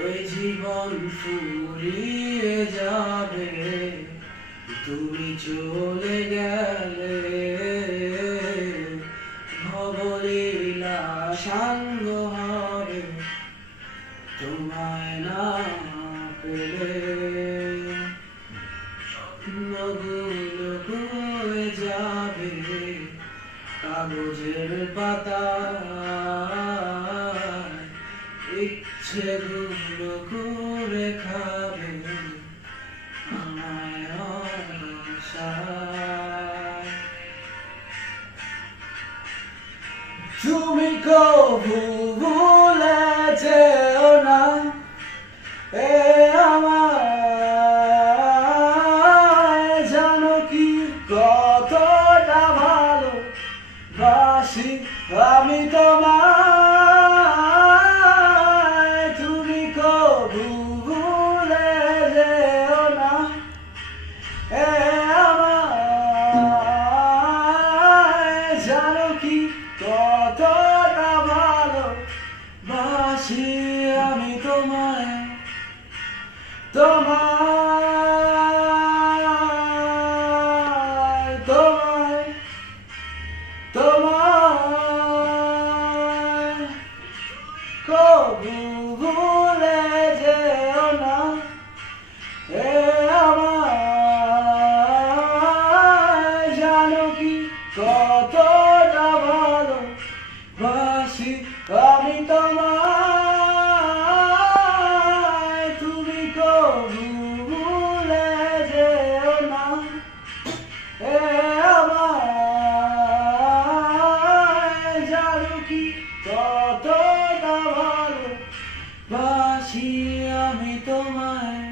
ওই জীবন ফুরিয়ে যাবে, তুমি চলে গেলে। ভবলীলা সাঙ্গ হবে তোমায় না পেলে। স্বপ্নগুলো হয়ে যাবে কাগজের পাতায়, ইচ্ছেগুলো করে খাবে আমায় আশায়। তুমি কবু ভুলে যেও না এ আমায়, জানো কি কতটা ভালোবাসি আমি তোমায়। তুমি কবু ভুলে যেও না এ আমায়, জানো কি কতটা ভালোবাসি আমি তোমায়। তোমায় তোমায় তোমায় কবু ভুলে যেও না এ আমায়, জানো কি কতটা ভালোবাসি আমি তোমায়। তুমি কবু ভুলে যেও না এ আমায়, জানো কি কতটা ভালোবাসি আমি তোমায়।